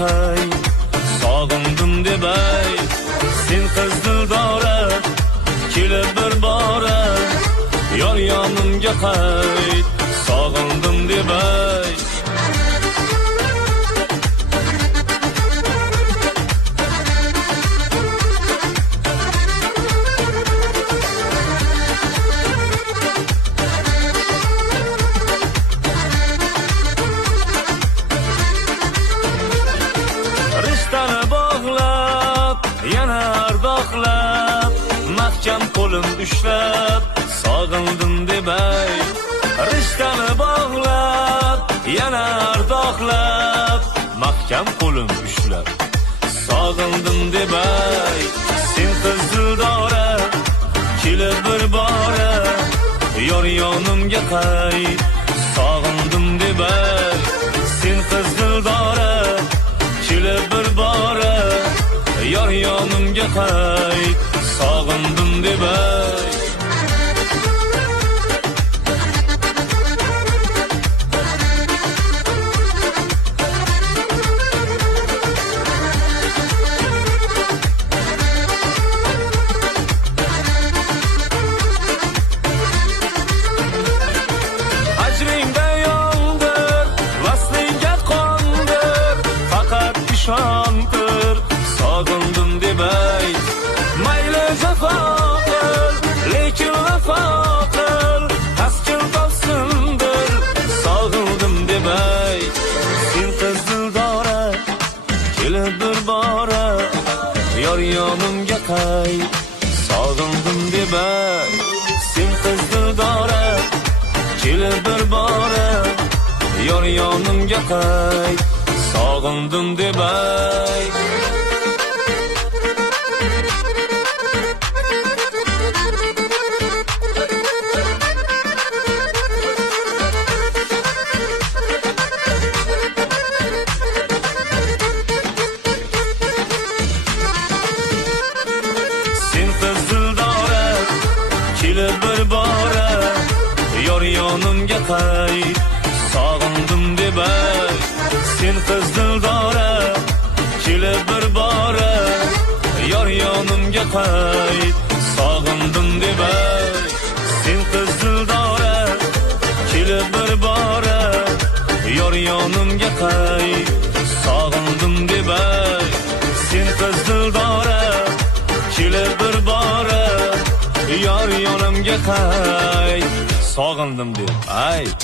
qayt, sog'indim deb ayt. Sen qiz dildora, kelib bir bora, yor yonimga qayt, sog'indim deb ayt. Rishtani bog'lab, yana ardoqlab, mahkam qo'lim ushlab, sog'indim deb ayt. Rishtani bog'lab, yana ardoqlab, mahkam qo'lim ushlab, sog'indim deb ayt. Sen qiz dildora, kelib bir bora, yor yonimga qayt, sog'indim deb ayt. Sen qiz dildora, kelib bir bora, yor yonimga qayt, sog'indim deb ayt. Ajringda yondir, vaslingga qondir, faqat ishontir, sog'indim deb ayt. Mayli jafo qil, lekin vafo qil, taskin topsindir, sog'indim deb ayt. Sen qiz dildora, kelib bir bora, yor yonimga qayt, sog'indim deb ayt. Sen qiz dildora, kelib bir bora, yor yonimga qayt, sog'indim deb ayt. Sen qiz dildora, kelib bir bora, yor yonimga qayt, sog'indim deb ayt. Sen qiz dildora, kelib bir bora, yor yonimga qayt, sog'indim deb ayt. Sen qiz dildora, kelib bir bora, yor yonimga qayt, sog'indim deb ayt. Sen qiz dildora, kelib bir bora, yor yonimga qayt, sog'indim deb ayt.